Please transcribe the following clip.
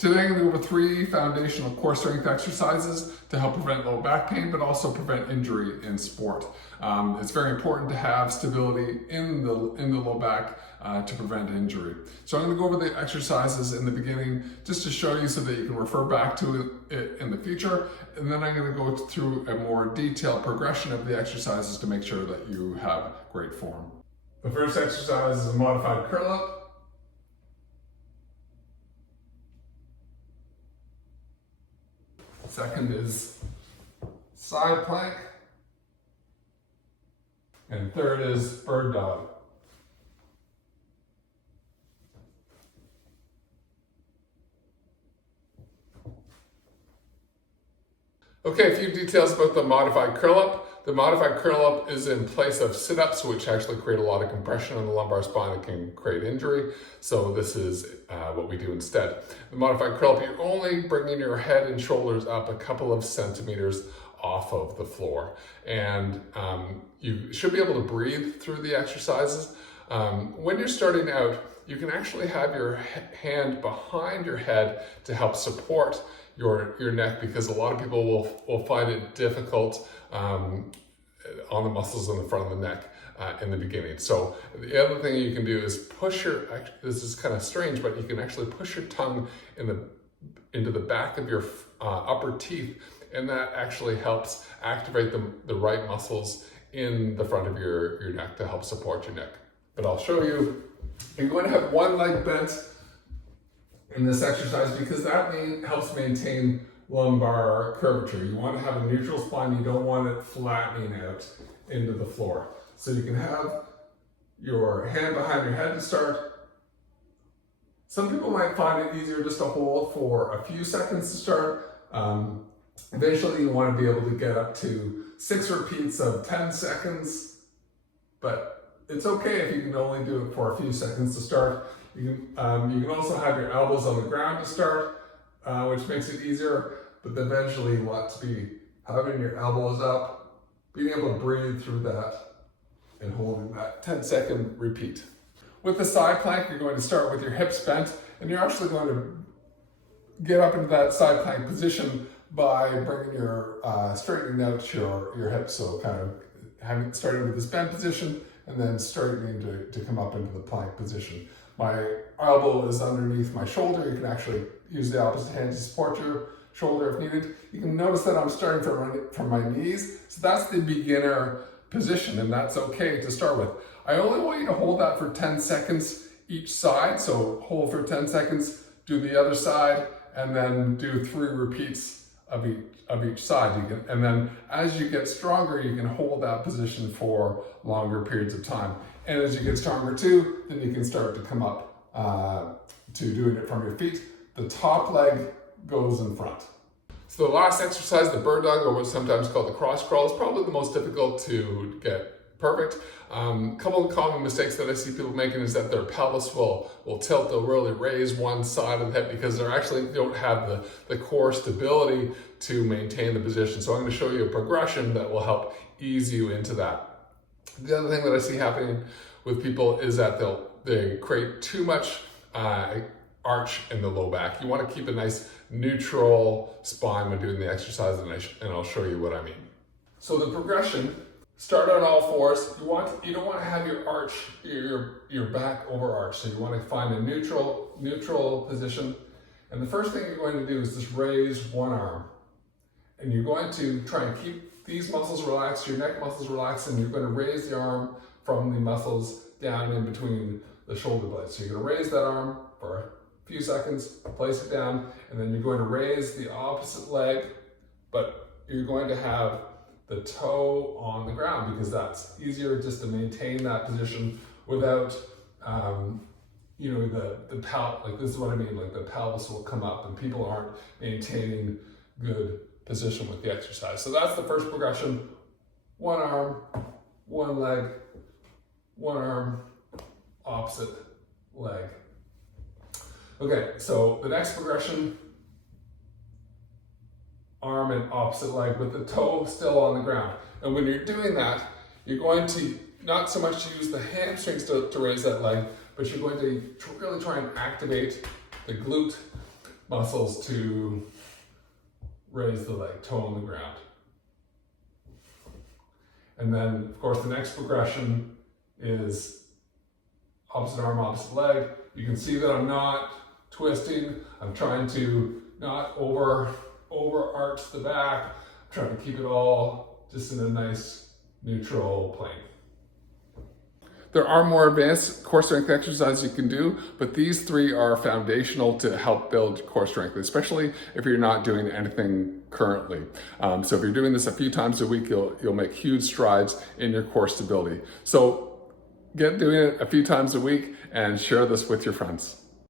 Today I'm going to go over 3 foundational core strength exercises to help prevent low back pain, but also prevent injury in sport. It's very important to have stability in the low back to prevent injury. So I'm going to go over the exercises in the beginning just to show you so that you can refer back to it in the future. And then I'm going to go through a more detailed progression of the exercises to make sure that you have great form. The first exercise is a modified curl up. Second is side plank. And third is bird dog. Okay, a few details about the modified curl up. The modified curl up is in place of sit-ups, which actually create a lot of compression on the lumbar spine and can create injury. So this is what we do instead. The modified curl up, you're only bringing your head and shoulders up a couple of centimeters off of the floor. And you should be able to breathe through the exercises. When you're starting out, you can actually have your hand behind your head to help support your neck, because a lot of people will find it difficult on the muscles in the front of the neck in the beginning. So the other thing you can do is push this is kind of strange, but you can actually push your tongue into the back of your upper teeth, and that actually helps activate the right muscles in the front of your neck to help support your neck. But I'll show you. You're going to have one leg bent in this exercise because that helps maintain lumbar curvature. You want to have a neutral spine. You don't want it flattening out into the floor. So you can have your hand behind your head to start. Some people might find it easier just to hold for a few seconds to start. Eventually you want to be able to get up to 6 repeats of 10 seconds, but it's okay if you can only do it for a few seconds to start. You can also have your elbows on the ground to start, which makes it easier, but eventually you want to be having your elbows up, being able to breathe through that, and holding that 10-second repeat. With the side plank, you're going to start with your hips bent, and you're actually going to get up into that side plank position by bringing straightening out your hips, so kind of starting with this bent position, and then straightening to come up into the plank position. My elbow is underneath my shoulder. You can actually use the opposite hand to support your shoulder if needed. You can notice that I'm starting from my knees. So that's the beginner position, and that's okay to start with. I only want you to hold that for 10 seconds each side. So hold for 10 seconds, do the other side, and then do 3 repeats of each side. And then as you get stronger, you can hold that position for longer periods of time. And as you get stronger too, then you can start to come up to doing it from your feet. The top leg goes in front. So the last exercise, the bird dog, or what's sometimes called the cross crawl, is probably the most difficult to get perfect. A couple of common mistakes that I see people making is that their pelvis will tilt. They'll really raise one side of the hip because they actually don't have the core stability to maintain the position. So I'm going to show you a progression that will help ease you into that. The other thing that I see happening with people is that they create too much arch in the low back. You want to keep a nice neutral spine when doing the exercise, and I'll show you what I mean. So the progression, start on all fours. You don't want to have your arch, your back over arch. So you want to find a neutral position. And the first thing you're going to do is just raise one arm. And you're going to try and keep these muscles relaxed, your neck muscles relaxed, and you're going to raise the arm from the muscles down in between the shoulder blades. So you're going to raise that arm for a few seconds, place it down, and then you're going to raise the opposite leg, but you're going to have the toe on the ground because that's easier just to maintain that position without, the pelvis, like this is what I mean, like the pelvis will come up and people aren't maintaining good position with the exercise. So that's the first progression. One arm, one leg, one arm, opposite leg. Okay, so the next progression, arm and opposite leg with the toe still on the ground. And when you're doing that, you're going to not so much use the hamstrings to raise that leg, but you're going to really try and activate the glute, muscles to raise the leg, toe on the ground. And then, of course, the next progression is opposite arm, opposite leg. You can see that I'm not twisting. I'm trying to not over arch the back. I'm trying to keep it all just in a nice neutral plane. There are more advanced core strength exercises you can do, but these three are foundational to help build core strength, especially if you're not doing anything currently. So if you're doing this a few times a week, you'll make huge strides in your core stability. So get doing it a few times a week and share this with your friends.